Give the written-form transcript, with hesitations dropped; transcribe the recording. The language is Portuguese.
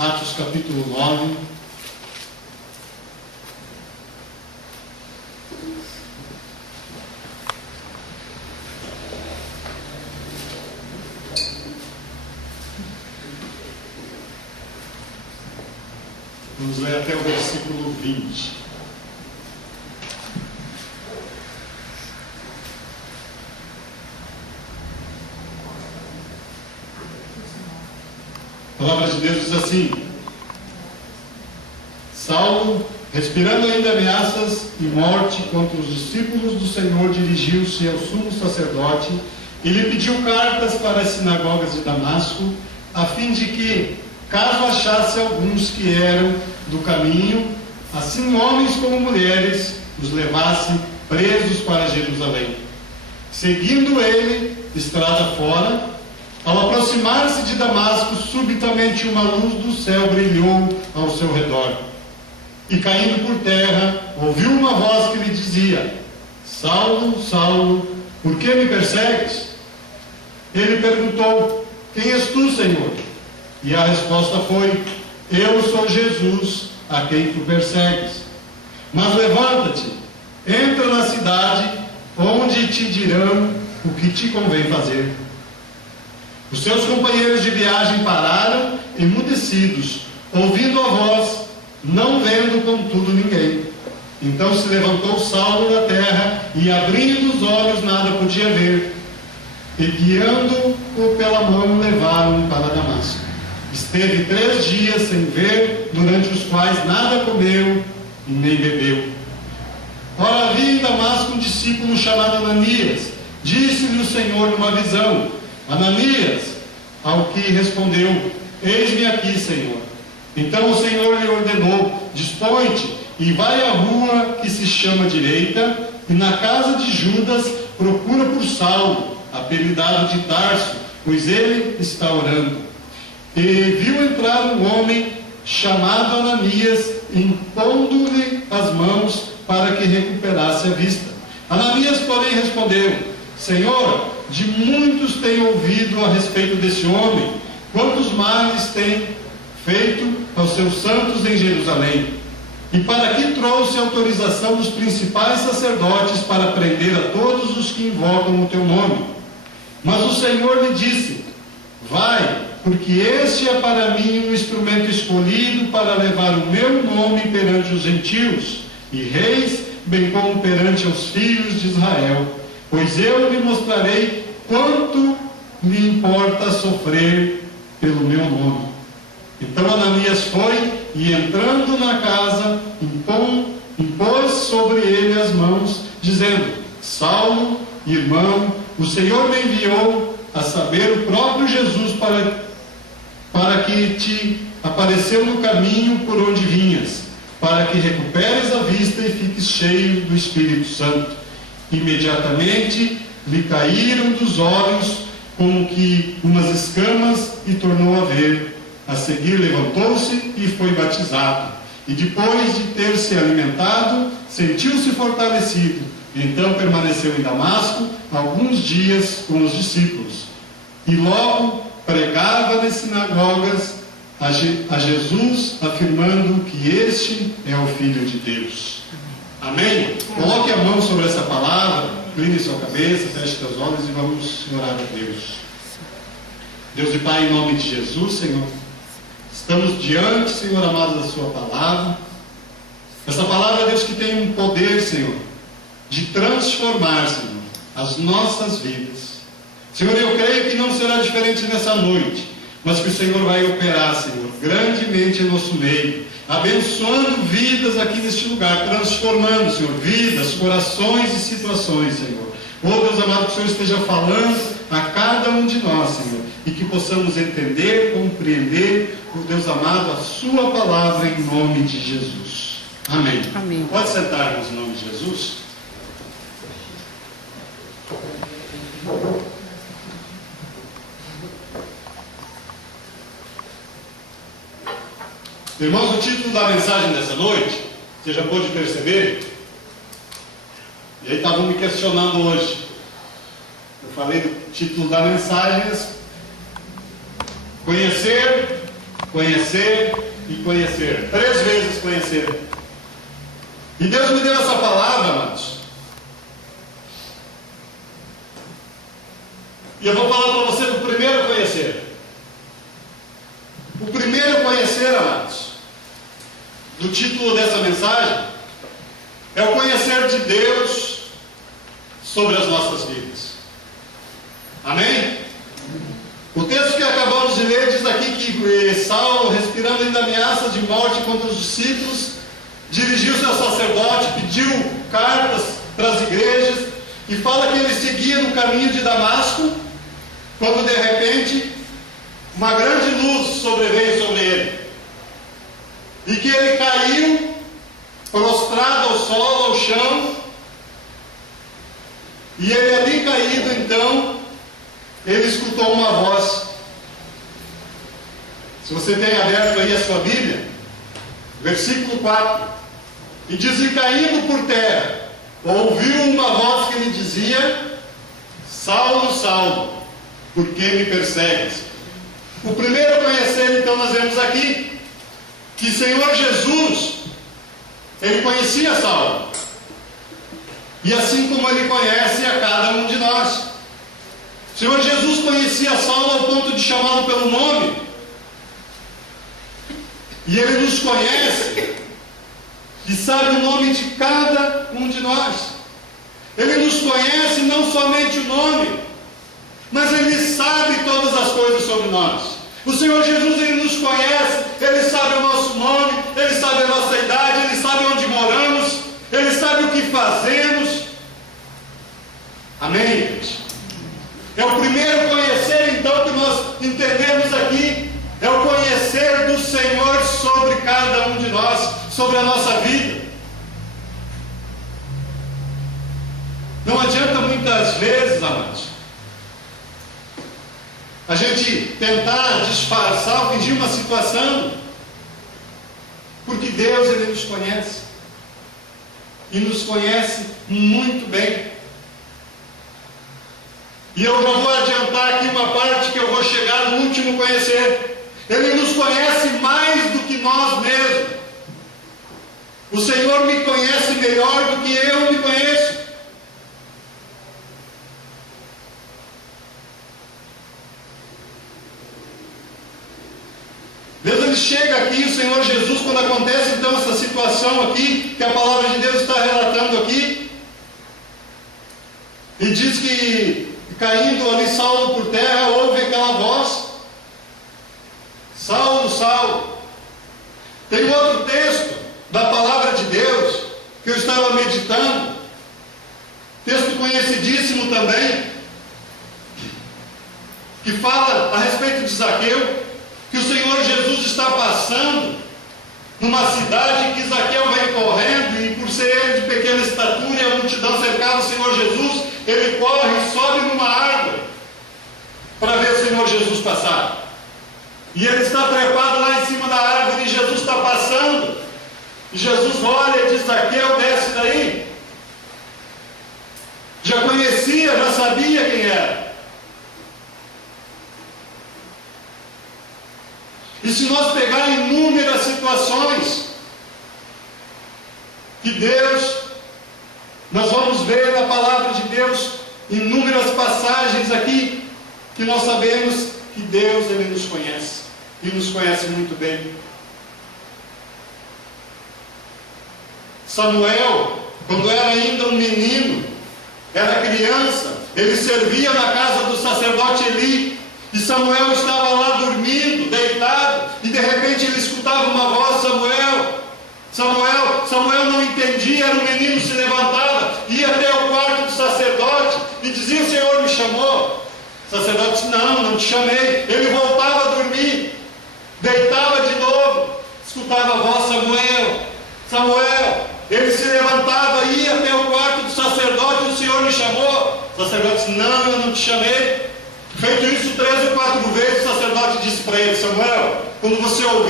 Atos capítulo 9. Vamos ler até o versículo 20. A palavra de Deus diz assim: Saulo, respirando ainda ameaças e morte contra os discípulos do Senhor, dirigiu-se ao sumo sacerdote e lhe pediu cartas para as sinagogas de Damasco, a fim de que, caso achasse alguns que eram do caminho, assim homens como mulheres, os levasse presos para Jerusalém. Seguindo ele, estrada fora, ao aproximar-se de Damasco, subitamente uma luz do céu brilhou ao seu redor. E caindo por terra, ouviu uma voz que lhe dizia: Saulo, Saulo, por que me persegues? Ele perguntou: Quem és tu, Senhor? E a resposta foi: Eu sou Jesus, a quem tu persegues. Mas levanta-te, entra na cidade, onde te dirão o que te convém fazer. Os seus companheiros de viagem pararam, emudecidos, ouvindo a voz, não vendo contudo ninguém. Então se levantou Saulo da terra, e abrindo os olhos nada podia ver. E guiando-o pela mão, levaram-o para Damasco. Esteve 3 dias sem ver, durante os quais nada comeu e nem bebeu. Ora, havia em Damasco um discípulo chamado Ananias. Disse-lhe o Senhor numa visão: Ananias, ao que respondeu: Eis-me aqui, Senhor. Então o Senhor lhe ordenou: Dispõe-te e vai à rua que se chama Direita, e na casa de Judas procura por Saulo, apelidado de Tarso, pois ele está orando. E viu entrar um homem chamado Ananias, impondo-lhe as mãos para que recuperasse a vista. Ananias, porém, respondeu: Senhor, de muitos tenho ouvido a respeito desse homem, quantos males tem feito aos seus santos em Jerusalém. E para que trouxe autorização dos principais sacerdotes para prender a todos os que invocam o teu nome. Mas o Senhor lhe disse: Vai, porque este é para mim um instrumento escolhido para levar o meu nome perante os gentios e reis, bem como perante os filhos de Israel. Pois eu lhe mostrarei quanto lhe importa sofrer pelo meu nome. Então Ananias foi, e entrando na casa, impôs sobre ele as mãos, dizendo: Saulo, irmão, o Senhor me enviou, a saber, o próprio Jesus, para que te apareceu no caminho por onde vinhas, para que recuperes a vista e fiques cheio do Espírito Santo. Imediatamente lhe caíram dos olhos como que umas escamas, e tornou a ver. A seguir levantou-se e foi batizado. E depois de ter se alimentado, sentiu-se fortalecido. Então permaneceu em Damasco alguns dias com os discípulos. E logo pregava nas sinagogas a Jesus, afirmando que este é o Filho de Deus. Amém? Coloque a mão sobre essa palavra, incline sua cabeça, feche seus olhos e vamos orar a Deus. Deus e Pai, em nome de Jesus, Senhor, estamos diante, Senhor amado, da sua palavra. Essa palavra, Deus, que tem um poder, Senhor, de transformar, Senhor, as nossas vidas. Senhor, eu creio que não será diferente nessa noite, mas que o Senhor vai operar, Senhor, grandemente em nosso meio, abençoando vidas aqui neste lugar, transformando, Senhor, vidas, corações e situações, Senhor. Oh, Deus amado, que o Senhor esteja falando a cada um de nós, Senhor, e que possamos entender, compreender, oh Deus amado, a sua palavra em nome de Jesus. Amém. Amém. Pode sentar-nos em nome de Jesus. Irmãos, o título da mensagem dessa noite, você já pôde perceber? E aí estavam me questionando hoje. Eu falei do título da mensagem: conhecer Conhecer e conhecer. 3 vezes conhecer. E Deus me deu essa palavra, amados. E eu vou falar para você do primeiro conhecer. O primeiro conhecer, amados, do título dessa mensagem, é o conhecer de Deus sobre as nossas vidas. Amém? O texto que acabamos de ler diz aqui que Saulo, respirando ainda ameaças de morte contra os discípulos, dirigiu-se ao sacerdote, pediu cartas para as igrejas, e fala que ele seguia no caminho de Damasco, quando de repente uma grande luz sobreveio sobre ele, e que ele caiu prostrado ao solo, ao chão, e ele ali caído, então ele escutou uma voz. Se você tem aberto aí a sua Bíblia, versículo 4, e diz: e caindo por terra, ouviu uma voz que lhe dizia: Saulo, Saulo, por que me persegues? O primeiro conhecer, então, nós vemos aqui que o Senhor Jesus, ele conhecia Saulo, e assim como ele conhece a cada um de nós. O Senhor Jesus conhecia Saulo ao ponto de chamá-lo pelo nome, e ele nos conhece e sabe o nome de cada um de nós. Ele nos conhece não somente o nome, mas ele sabe todas as coisas sobre nós. O Senhor Jesus, ele nos conhece, ele sabe o nosso nome, ele sabe a nossa idade, ele sabe onde moramos, ele sabe o que fazemos. Amém, gente? É o primeiro conhecer, então, que nós entendemos aqui. É o conhecer do Senhor sobre cada um de nós, sobre a nossa vida. Não adianta muitas vezes, amados, a gente tentar disfarçar, fingir uma situação, porque Deus, ele nos conhece, e nos conhece muito bem. E eu já vou adiantar aqui uma parte que eu vou chegar no último conhecer. Ele nos conhece mais do que nós mesmos. O Senhor me conhece melhor do que eu me conheço. Deus, ele chega aqui, o Senhor Jesus, quando acontece então essa situação aqui, que a palavra de Deus está relatando aqui, e diz que caindo ali Saulo por terra, ouve aquela voz: Saulo, Saulo. Tem um outro texto da palavra de Deus que eu estava meditando, texto conhecidíssimo também, que fala a respeito de Zaqueu, que o Senhor Jesus está passando numa cidade, que Zaqueu vem correndo, e por ser ele de pequena estatura e a multidão cercava o Senhor Jesus, ele corre e sobe numa árvore para ver o Senhor Jesus passar. E ele está trepado lá em cima da árvore, e Jesus está passando, e Jesus olha e diz: Zaqueu, desce daí. Já conhecia, já sabia quem era. E se nós pegarmos inúmeras situações que Deus, nós vamos ver na palavra de Deus, inúmeras passagens aqui, que nós sabemos que Deus, ele nos conhece, e nos conhece muito bem. Samuel, quando era ainda um menino, era criança, ele servia na casa do sacerdote Eli, e Samuel estava lá dormindo, deitado, e de repente ele escutava uma voz: Samuel, Samuel. Samuel não entendia, era um menino, se levantava, ia até o quarto do sacerdote e dizia: o Senhor me chamou. O sacerdote disse: não te chamei. Ele voltava a dormir, deitava de novo, escutava a voz: Samuel, Samuel. Ele se levantava, ia até o quarto do sacerdote: o Senhor me chamou. O sacerdote disse: não, eu não te chamei. Feito isso 3 ou 4 vezes, o sacerdote disse para ele: Samuel, quando você ouvir